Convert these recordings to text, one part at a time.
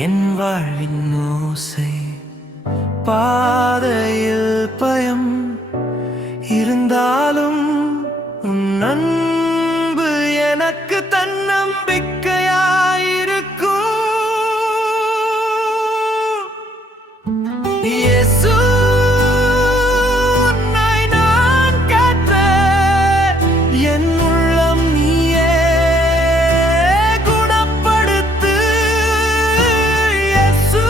என் வாழ்வின் ஓசை. பாதையில் பயம் இருந்தாலும் உன் அன்பு எனக்கு தன்னம்பிக்கையாயிருக்கும். இயேசு, உன்னை நான் கேட்டேன். என் உள்ளம் நீயே குணப்படுத்து. இயேசு,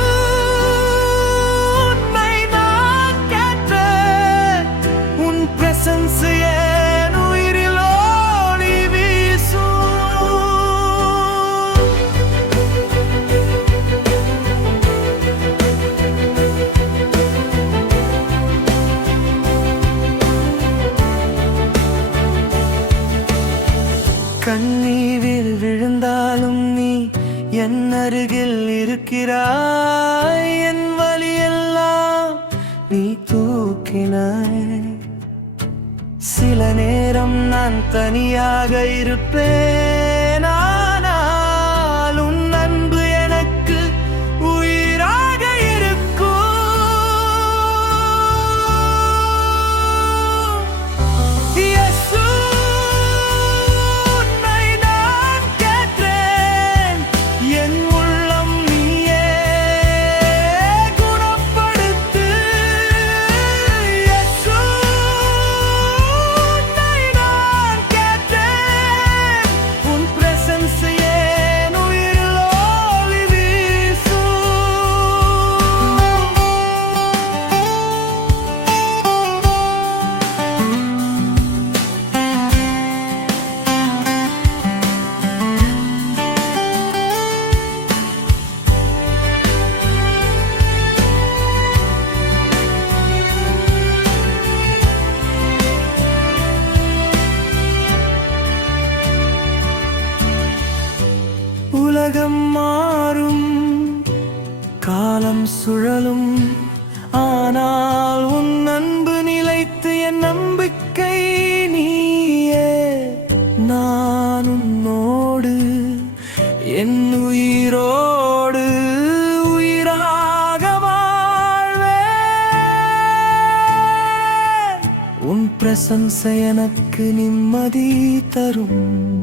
உன்னை நான் கேட்டேன். உன் பிரசன்ஸ் என் உயிரில் ஒளி வீசும். கண்ணீரில் விழுந்தாலும் நீ என் அருகில் இருக்கிறாய். என் வலியெல்லாம் நீ தூக்கினாய். சில நேரம் நான் தனியாக இருப்பேன், ஆனால் உன் அன்பு எனக்கு உயிராக இருக்கும். இயேசு, உன்னை நான் கேட்டேன். என் உள்ளம் நீயே குணப்படுத்து. இயேசு, உன்னை நான் கேட்டேன். உன் பிரசன்ஸ் என் உயிரில் ஒளி வீசும். உலகம் மாறும், காலம் சுழலும், ஆனால் உன் அன்பு நிலைத்து என் நம்பிக்கை நீயே. நான் உன்னோடு என் உயிரோடு உயிராக வாழ்வேன். உன் பிரசன்ஸ் எனக்கு நிம்மதி தரும்.